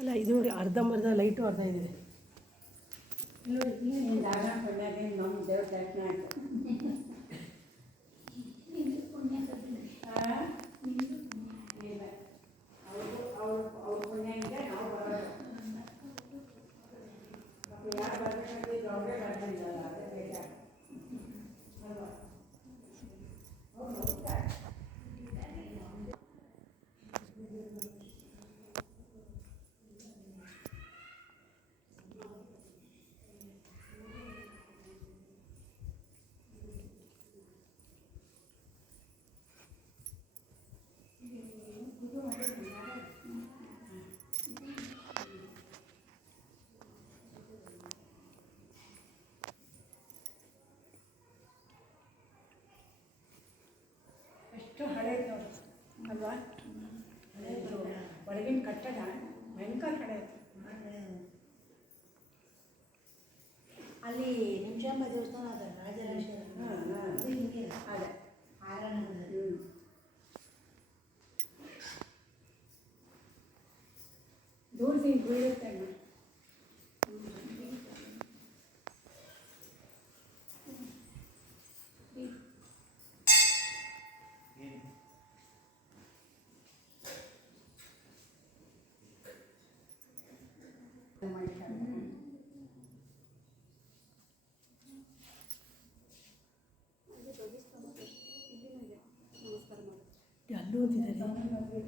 ಅಲ್ಲ ಇದು ನೋಡಿ ಅರ್ಧಂಬರ್ಧ ಲೈಟು ಅರ್ಧ ಇದೆ ನೋಡಿ ಈ ಜಾಗ ಪುಣ್ಯಾಗ ನಮ್ಮ ದೇವ್ರ ದರ್ಶನ ಎಷ್ಟು ಹಳೇದು ನೋಡಿ. ಅಲ್ವಾ? ಹಳೇದು. ಒಳಗಿನ ಕಟ್ಟಡ ಭಯಂಕರ ಹಳೇದು. ಅಲ್ಲಿ ನಿಮಿಷಾಂಬ ದೇವಸ್ಥಾನ ಅದ ರಾಜರಾಜೇಶ್ವರ. दूर से इंक्लूडेड करना ಅಲ್ಲೂ ಓದಿದ್ದಾರೆ